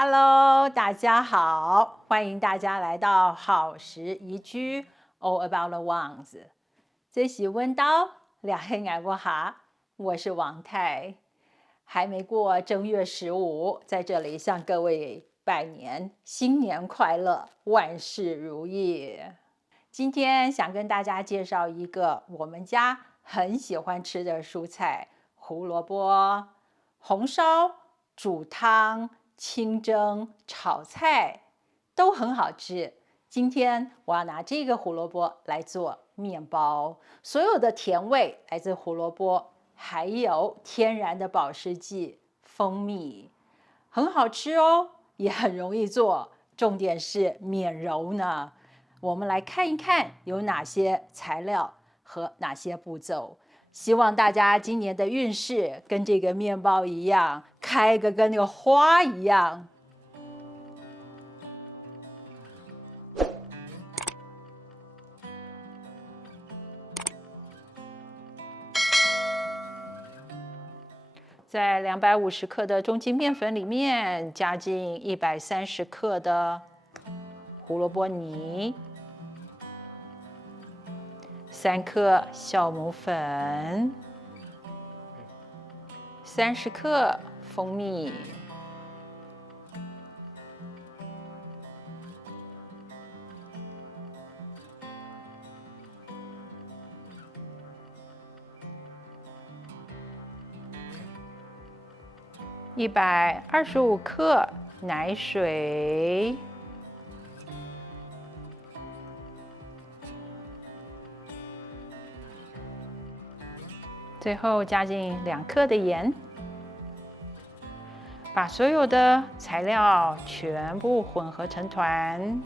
Hello，大家好，欢迎大家来到好时宜居 All About the Ones。这是温刀两黑矮不哈，我是王太。还没过正月15，在这里向各位拜年，新年快乐，万事如意。今天想跟大家介绍一个我们家很喜欢吃的蔬菜——胡萝卜，红烧、煮汤、清蒸、炒菜都很好吃。今天我要拿这个胡萝卜来做面包，所有的甜味来自胡萝卜，还有天然的保湿剂蜂蜜，很好吃哦，也很容易做，重点是免油呢。我们来看一看有哪些材料和哪些步骤。希望大家今年的运势跟这个面包一样，开个跟那个花一样。在250克的中筋面粉里面，加进130克的胡萝卜泥，3克酵母粉，30克蜂蜜。125克奶水，最后加进2克的盐，把所有的材料全部混合成团。